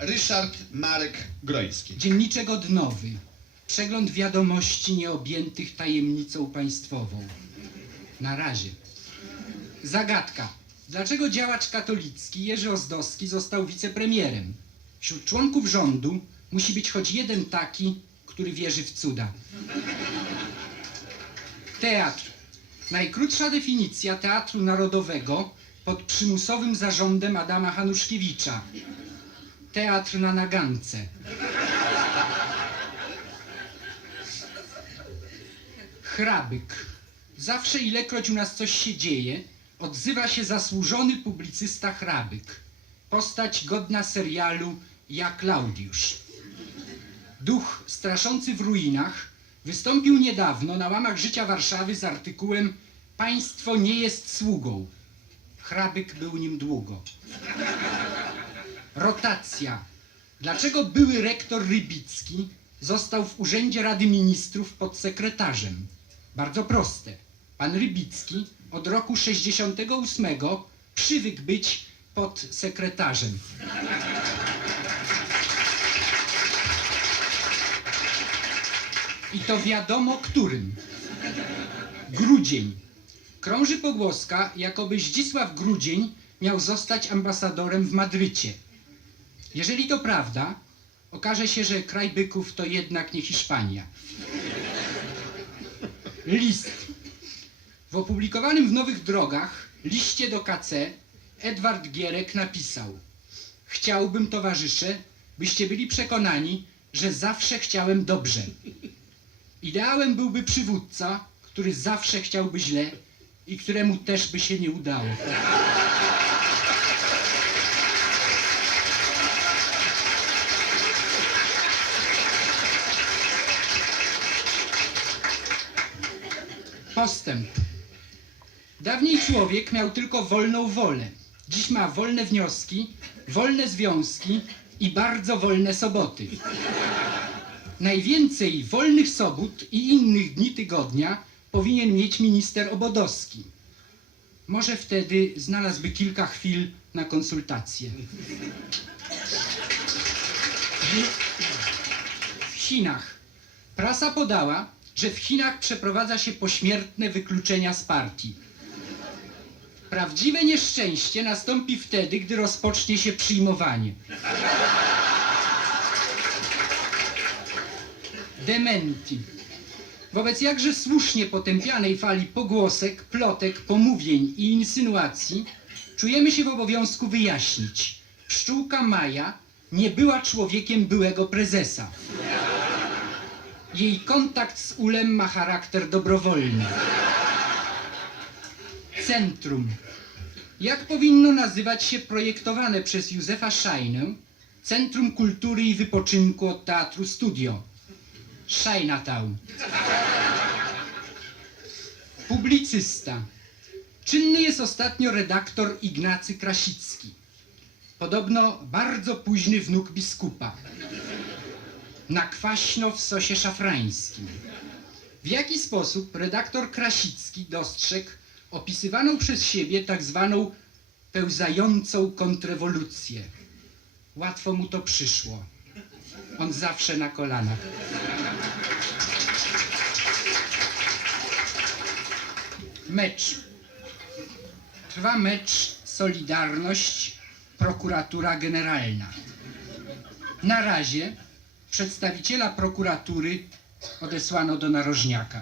Ryszard Marek Groński. Dzienniczek odnowy. Przegląd wiadomości nieobjętych tajemnicą państwową. Na razie. Zagadka. Dlaczego działacz katolicki Jerzy Ozdowski został wicepremierem? Wśród członków rządu musi być choć jeden taki, który wierzy w cuda. Teatr. Najkrótsza definicja Teatru Narodowego pod przymusowym zarządem Adama Hanuszkiewicza. Teatr na nagance. Hrabyk. Zawsze ilekroć u nas coś się dzieje, odzywa się zasłużony publicysta Hrabyk. Postać godna serialu Ja Klaudiusz. Duch straszący w ruinach wystąpił niedawno na łamach życia Warszawy z artykułem Państwo nie jest sługą. Hrabyk był nim długo. Rotacja. Dlaczego były rektor Rybicki został w Urzędzie Rady Ministrów podsekretarzem? Bardzo proste. Pan Rybicki od roku 68 przywykł być podsekretarzem. I to wiadomo którym. Grudzień. Krąży pogłoska, jakoby Zdzisław Grudzień miał zostać ambasadorem w Madrycie. Jeżeli to prawda, okaże się, że kraj byków to jednak nie Hiszpania. List. W opublikowanym w Nowych Drogach liście do KC Edward Gierek napisał Chciałbym, towarzysze, byście byli przekonani, że zawsze chciałem dobrze. Ideałem byłby przywódca, który zawsze chciałby źle i któremu też by się nie udało. Postęp. Dawniej człowiek miał tylko wolną wolę. Dziś ma wolne wnioski, wolne związki i bardzo wolne soboty. Najwięcej wolnych sobót i innych dni tygodnia powinien mieć minister Obodowski. Może wtedy znalazłby kilka chwil na konsultacje. W Chinach. Prasa podała, że w Chinach przeprowadza się pośmiertne wykluczenia z partii. Prawdziwe nieszczęście nastąpi wtedy, gdy rozpocznie się przyjmowanie. Dementi. Wobec jakże słusznie potępianej fali pogłosek, plotek, pomówień i insynuacji czujemy się w obowiązku wyjaśnić. Pszczółka Maja nie była człowiekiem byłego prezesa. Jej kontakt z ulem ma charakter dobrowolny. Centrum. Jak powinno nazywać się projektowane przez Józefa Szajnę Centrum Kultury i Wypoczynku od Teatru Studio? Chinatown. Publicysta. Czynny jest ostatnio redaktor Ignacy Krasicki. Podobno bardzo późny wnuk biskupa. Na kwaśno w sosie szafrańskim. W jaki sposób redaktor Krasicki dostrzegł opisywaną przez siebie tak zwaną pełzającą kontrrewolucję? Łatwo mu to przyszło. On zawsze na kolanach. Mecz. Trwa mecz Solidarność, prokuratura generalna. Na razie przedstawiciela prokuratury odesłano do narożniaka.